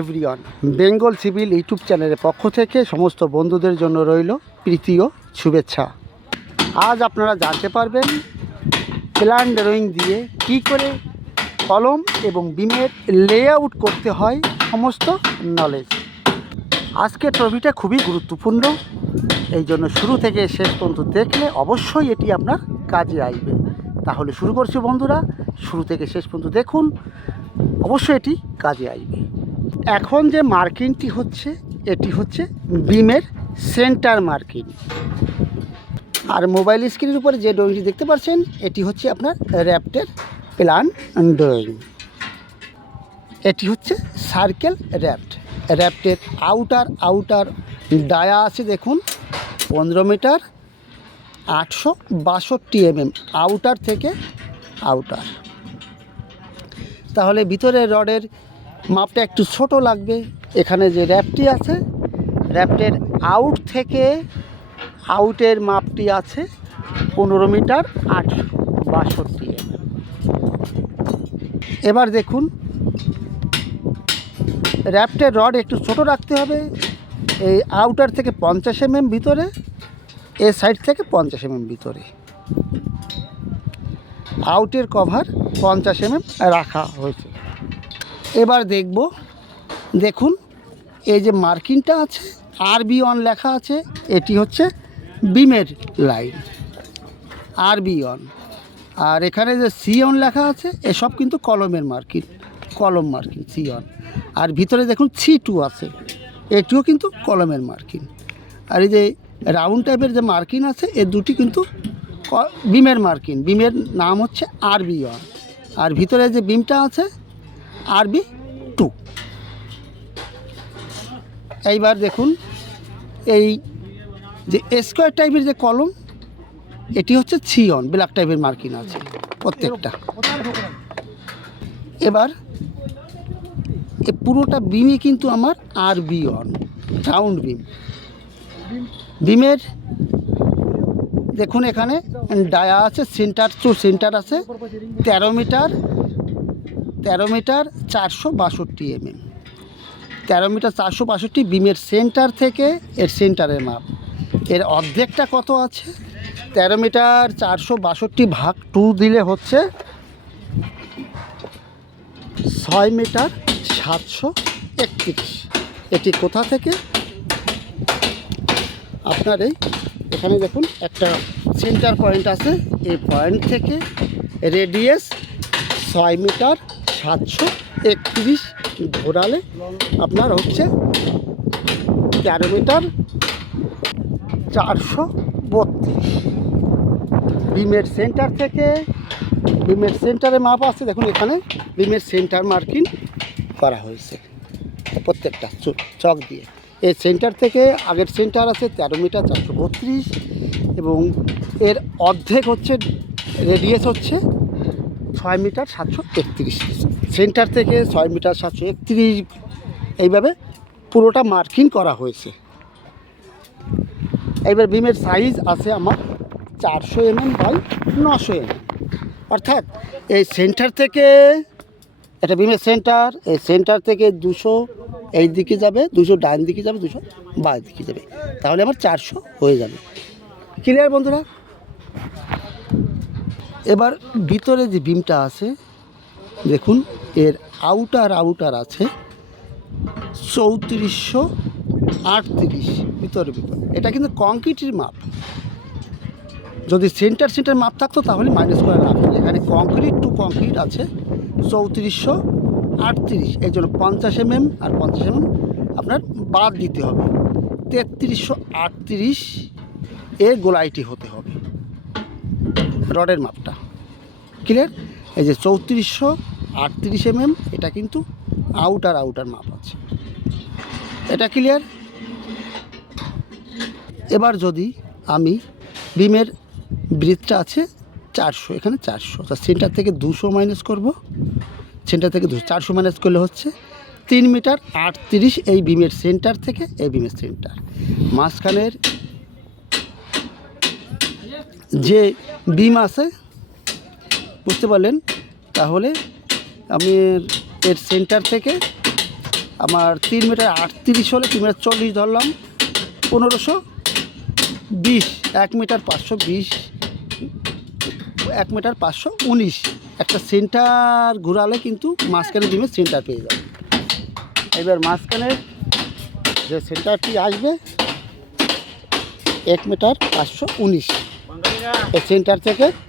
Everyone, Bengal civil YouTube চ্যানেলের পক্ষ থেকে সমস্ত বন্ধুদের জন্য রইল প্রীতি ও শুভেচ্ছা। আজ আপনারা জানতে পারবেন প্ল্যান ড্রয়িং দিয়ে কি করে কলম এবং বিমের লেআউট করতে হয়, সমস্ত নলেজ। আজকের টপিকটা খুবই গুরুত্বপূর্ণ, এই জন্য শুরু থেকে শেষ পর্যন্ত দেখলে অবশ্যই এটি আপনার কাজে আসবে। তাহলে শুরু করছি বন্ধুরা, শুরু থেকে শেষ পর্যন্ত দেখুন, অবশ্যই এটি কাজে আসবে। এখন যে মার্কিংটি হচ্ছে, এটি হচ্ছে বিমের সেন্টার মার্কিং। আর মোবাইল স্ক্রিনের উপরে যে ড্রয়িংটি দেখতে পাচ্ছেন, এটি হচ্ছে আপনার র্যাপ্টের প্ল্যান ড্রয়িং। এটি হচ্ছে সার্কেল র্যাপ্টের আউটার ডায়া আছে দেখুন 15 মিটার 862 mm আউটার থেকে আউটার। তাহলে ভিতরের রডের মাপটা একটু ছোট লাগবে। এখানে যে র্যাপটি আছে, র্যাপটের আউট থেকে আউটের মাপটি আছে 15 মিটার 862 mm। এবার দেখুন, র্যাপটের রড একটু ছোট রাখতে হবে। এই আউটার থেকে 50 mm ভিতরে, এ সাইড থেকে 50 mm ভিতরে, আউটের কভার 50 mm রাখা হয়েছে। এবার দেখুন এই যে মার্কিংটা আছে RB1 লেখা আছে, এটি হচ্ছে বিমের লাইন RB1। আর এখানে যে C1 লেখা আছে, এসব কিন্তু কলমের মার্কিং, কলম মার্কিং C1। আর ভিতরে দেখুন C2 আছে, এটিও কিন্তু কলমের মার্কিং। আর এই যে রাউন্ড টাইপের যে মার্কিং আছে, এ দুটি কিন্তু বিমের মার্কিং। বিমের নাম হচ্ছে RB1। আর ভিতরে যে বিমটা আছে RB2। এইবার দেখুন এই যে স্কোয়ার টাইপের যে কলম, এটি হচ্ছে C1, ব্ল্যাক টাইপের মার্কিং আছে প্রত্যেকটা। এবার এই পুরোটা বিমই কিন্তু আমার RB1 রাউন্ড বিমের। দেখুন এখানে ডায়া আছে, সেন্টার টু সেন্টার আছে 13 মিটার 462 mm। 13 মিটার 462 বিমের সেন্টার থেকে এর সেন্টারের মাপ। এর অর্ধেকটা কত আছে? 13 মিটার 462 ভাগ 2 দিলে হচ্ছে 6 মিটার 731। এটি কোথা থেকে? আপনার এখানে দেখুন একটা সেন্টার পয়েন্ট আছে, এই পয়েন্ট থেকে রেডিয়াস 6 মিটার 731 ঘোরালে আপনার হচ্ছে 13 মিটার 432। বিমের সেন্টার থেকে, বিমের সেন্টারে মাপ আছে দেখুন, এখানে বিমের সেন্টার মার্কিং করা হয়েছে প্রত্যেকটা চক দিয়ে। এই সেন্টার থেকে আগের সেন্টার আছে 13 মিটার 432 এবং এর অর্ধেক হচ্ছে রেডিয়াস হচ্ছে 6 মিটার 731। সেন্টার থেকে 6 মিটার 731 এইভাবে পুরোটা মার্কিং করা হয়েছে। এইবার বিমের সাইজ আছে আমার 400 mm বাই 900 mm। অর্থাৎ এই সেন্টার থেকে, এটা বিমের সেন্টার, এই সেন্টার থেকে 200 এই দিকে যাবে, 200 ডান দিকে যাবে, 200 বাঁ দিকে যাবে, তাহলে আমার 400 হয়ে যাবে। ক্লিয়ার বন্ধুরা? এবার ভিতরে যে বিমটা আছে দেখুন, এর আউটার আছে 3438 ভিতরে। এটা কিন্তু কংক্রিটের মাপ। যদি সেন্টার মাপ থাকতো তাহলে মাইনাস করে লাভ। এখানে কংক্রিট টু কংক্রিট আছে 3438, এই জন্য 50 mm আর 50 mm আপনার বাদ দিতে হবে। 3338 এর গোলাইটি হতে হবে রডের মাপটা। ক্লিয়ার? এই যে 3438 mm, এটা কিন্তু আউটার মাপ আছে। এটা ক্লিয়ার? এবার যদি আমি বিমের ব্রিথটা আছে 400, এখানে 400, তা সেন্টার থেকে 200 মাইনাস করব। সেন্টার থেকে 400 মাইনাস করলে হচ্ছে 3 মিটার 38 এই বিমের সেন্টার থেকে এই বিমের সেন্টার। মাঝখানের যে বিম আছে, বুঝতে পারলেন? তাহলে আমি এর সেন্টার থেকে আমার 3 মিটার 38 হলে 3 মিটার 40 ধরলাম, 1520, 1 মিটার 520, 1 মিটার 519। একটা সেন্টার ঘুরালে কিন্তু মাঝখানে ডিমের সেন্টার পেয়ে যাবে। এবার মাঝখানে যে সেন্টারটি আসবে 1 মিটার 519, এই সেন্টার থেকে